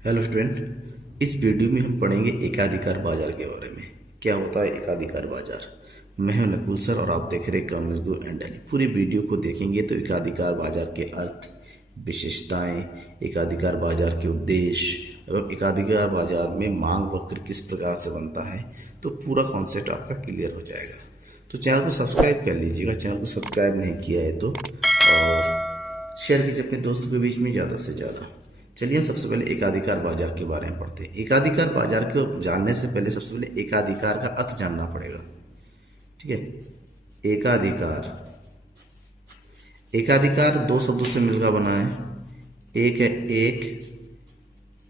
Hello student, इस video में हम पढ़ेंगे एकाधिकार बाजार के बारे में। क्या होता है एकाधिकार बाजार। मैं हूं नकुल सर और आप देख रहे इकोनॉमिक्स गो एंड डेली। पूरी वीडियो को देखेंगे तो एकाधिकार बाजार के अर्थ, विशेषताएं, एकाधिकार बाजार के उद्देश्य एवं एकाधिकार बाजार में मांग वक्र किस प्रकार से बनता है, तो पूरा कॉन्सेप्ट आपका क्लियर हो जाएगा। तो चैनल को सब्सक्राइब कर लीजिएगा, चैनल को सब्सक्राइब नहीं किया है तो, और शेयर कीजिए अपने दोस्तों के बीच में ज़्यादा से ज़्यादा। चलिए सबसे पहले एकाधिकार बाजार के बारे में पढ़ते हैं। एकाधिकार बाजार को जानने से पहले सबसे पहले एकाधिकार का अर्थ जानना पड़ेगा। ठीक है, एकाधिकार, एकाधिकार दो शब्दों से मिलकर बना है। एक है एक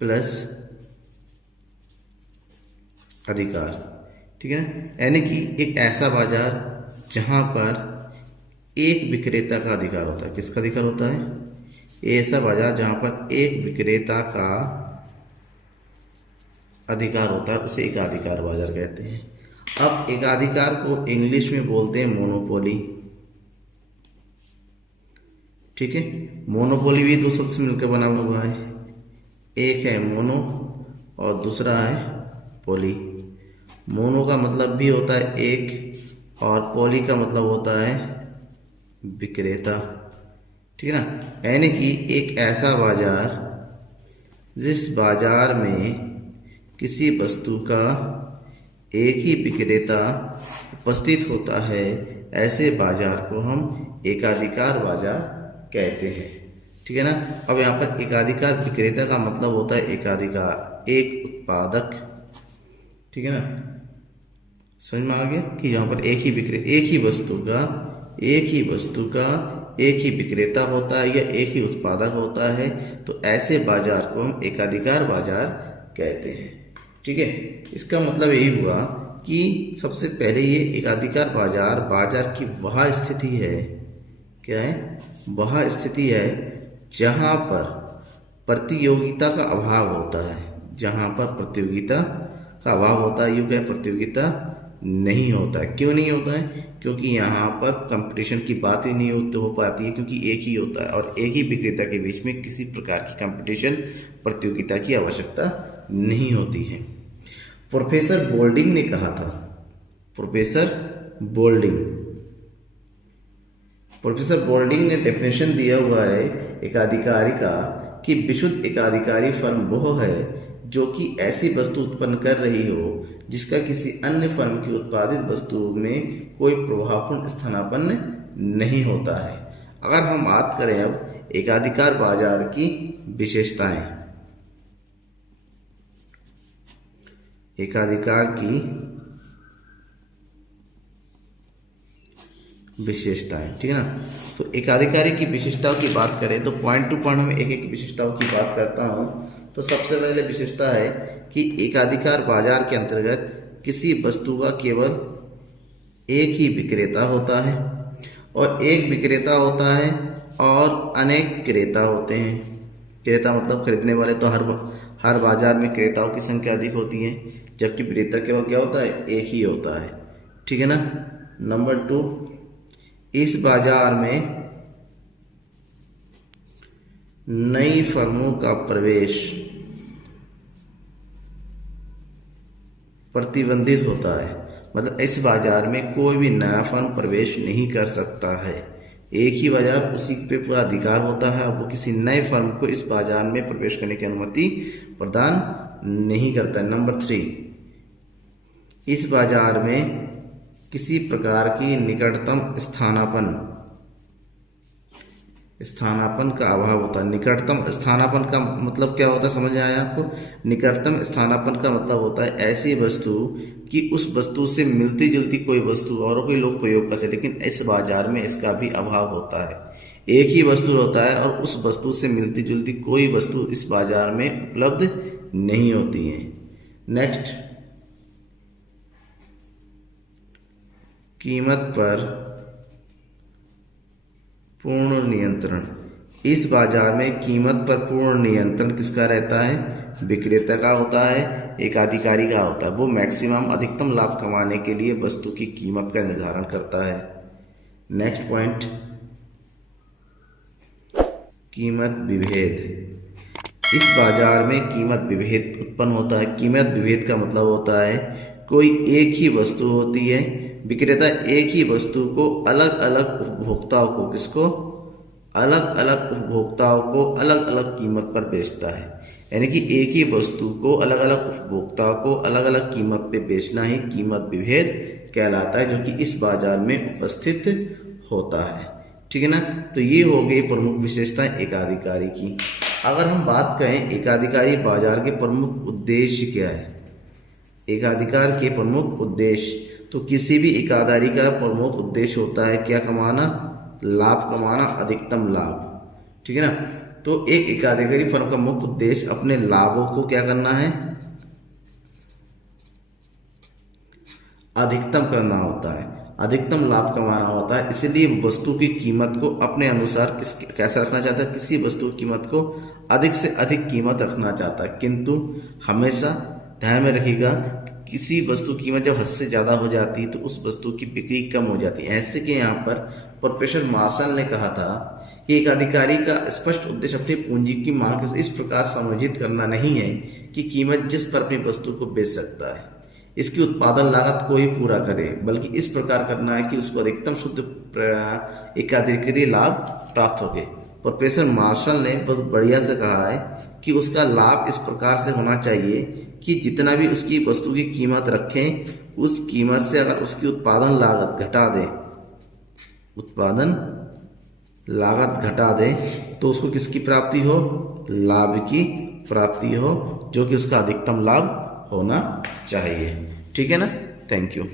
प्लस अधिकार। ठीक है ना, यानी कि एक ऐसा बाजार जहां पर एक विक्रेता का अधिकार होता है। किसका अधिकार होता है? ऐसा बाजार जहां पर एक विक्रेता का अधिकार होता है उसे एकाधिकार बाजार कहते हैं। अब एकाधिकार को इंग्लिश में बोलते हैं मोनोपोली। ठीक है, मोनोपोली भी दो शब्द से मिलकर बना हुआ है। एक है मोनो और दूसरा है पोली। मोनो का मतलब भी होता है एक और पोली का मतलब होता है विक्रेता। ठीक है ना, यानी कि एक ऐसा बाजार जिस बाजार में किसी वस्तु का एक ही विक्रेता उपस्थित होता है, ऐसे बाजार को हम एकाधिकार बाजार कहते हैं। ठीक है ना। अब यहाँ पर एकाधिकार विक्रेता का मतलब होता है एकाधिकार, एक उत्पादक। ठीक है ना, समझ में आ गया कि यहाँ पर एक ही वस्तु का एक ही विक्रेता होता है या एक ही उत्पादक होता है, तो ऐसे बाजार को हम एकाधिकार बाजार कहते हैं। ठीक है, इसका मतलब यही हुआ कि सबसे पहले ये एकाधिकार बाजार की वह स्थिति है, क्या है? वह स्थिति है जहां पर प्रतियोगिता का अभाव होता है। जहां पर प्रतियोगिता का अभाव होता है, यूँ क्या प्रतियोगिता नहीं होता है। क्यों नहीं होता है? क्योंकि यहाँ पर कंपटीशन की बात ही नहीं हो पाती है, क्योंकि एक ही होता है और एक ही विक्रेता के बीच में किसी प्रकार की कंपटीशन, प्रतियोगिता की आवश्यकता नहीं होती है। प्रोफेसर बोल्डिंग ने कहा था, प्रोफेसर बोल्डिंग ने डेफिनेशन दिया हुआ है एकाधिकारी का कि विशुद्ध एकाधिकारी फर्म वह है जो कि ऐसी वस्तु उत्पन्न कर रही हो जिसका किसी अन्य फर्म की उत्पादित वस्तु में कोई प्रभावपूर्ण स्थानापन्न नहीं होता है। अगर हम बात करें अब एकाधिकार बाजार की विशेषताएं, एकाधिकार की विशेषताएं, ठीक है ना। तो एकाधिकारी की विशेषताओं की बात करें तो पॉइंट टू पॉइंट में एक एक विशेषताओं की बात करता हूं। तो सबसे पहले विशेषता है कि एकाधिकार बाजार के अंतर्गत किसी वस्तु का केवल एक ही विक्रेता होता है और एक विक्रेता होता है और अनेक क्रेता होते हैं। क्रेता मतलब खरीदने वाले, तो हर बाजार में क्रेताओं की संख्या अधिक होती है, जबकि विक्रेता केवल क्या होता है? एक ही होता है। ठीक है ना। नंबर 2, इस बाजार में नई फर्मों का प्रवेश प्रतिबंधित होता है। मतलब इस बाजार में कोई भी नया फर्म प्रवेश नहीं कर सकता है। एक ही बाजार, उसी पे पूरा अधिकार होता है, वो किसी नए फर्म को इस बाजार में प्रवेश करने की अनुमति प्रदान नहीं करता है। नंबर 3, इस बाजार में किसी प्रकार की निकटतम स्थानापन का अभाव होता है। निकटतम स्थानापन का मतलब क्या होता है, समझ आया आपको? निकटतम स्थानापन का मतलब होता है ऐसी वस्तु कि उस वस्तु से मिलती जुलती कोई वस्तु और कोई लोग प्रयोग कर सके, लेकिन इस बाजार में इसका भी अभाव होता है। एक ही वस्तु होता है और उस वस्तु से मिलती जुलती कोई वस्तु इस बाजार में उपलब्ध नहीं होती है। नेक्स्ट, कीमत पर पूर्ण नियंत्रण। इस बाजार में कीमत पर पूर्ण नियंत्रण किसका रहता है? विक्रेता का होता है, एकाधिकारी का होता है। वो मैक्सिमम अधिकतम लाभ कमाने के लिए वस्तु की कीमत का निर्धारण करता है। नेक्स्ट पॉइंट, कीमत विभेद। इस बाजार में कीमत विभेद उत्पन्न होता है। कीमत विभेद का मतलब होता है कोई एक ही वस्तु होती है, विक्रेता एक ही वस्तु को अलग अलग उपभोक्ताओं को अलग अलग उपभोक्ताओं को अलग अलग कीमत पर बेचता है। यानी कि एक ही वस्तु को अलग अलग उपभोक्ताओं को अलग अलग कीमत पे बेचना ही कीमत विभेद कहलाता है, जो कि इस बाजार में उपस्थित होता है। ठीक है ना। तो ये हो गई प्रमुख विशेषताएं एकाधिकारी की। अगर हम बात करें एकाधिकारी बाजार के प्रमुख उद्देश्य क्या है, एकाधिकार के प्रमुख उद्देश्य, तो किसी भी एकाधिकारी का प्रमुख उद्देश्य होता है क्या कमाना, लाभ कमाना, अधिकतम लाभ। ठीक है ना। तो एक एकाधिकारी फर्म का मुख्य उद्देश्य अपने लाभों को क्या करना है, अधिकतम करना होता है, अधिकतम लाभ कमाना होता है। इसलिए वस्तु की कीमत को अपने अनुसार कैसा रखना चाहता है, किसी वस्तु की कीमत को अधिक से अधिक कीमत रखना चाहता है। किंतु हमेशा ध्यान में रखिएगा, किसी वस्तु की कीमत जब हद से ज़्यादा हो जाती है तो उस वस्तु की बिक्री कम हो जाती है। ऐसे कि यहाँ पर प्रोफेसर मार्शल ने कहा था कि एक अधिकारी का स्पष्ट उद्देश्य अपनी पूंजी की मांग को इस प्रकार समायोजित करना नहीं है कि कीमत जिस पर अपनी वस्तु को बेच सकता है इसकी उत्पादन लागत को ही पूरा करे, बल्कि इस प्रकार करना है कि उसको अधिकतम शुद्ध एकाधिकारी लाभ प्राप्त हो गए। प्रोफेसर मार्शल ने बहुत बढ़िया से कहा है कि उसका लाभ इस प्रकार से होना चाहिए कि जितना भी उसकी वस्तु की कीमत रखें उस कीमत से अगर उसकी उत्पादन लागत घटा दे तो उसको किसकी प्राप्ति हो, लाभ की प्राप्ति हो, जो कि उसका अधिकतम लाभ होना चाहिए। ठीक है ना। Thank you.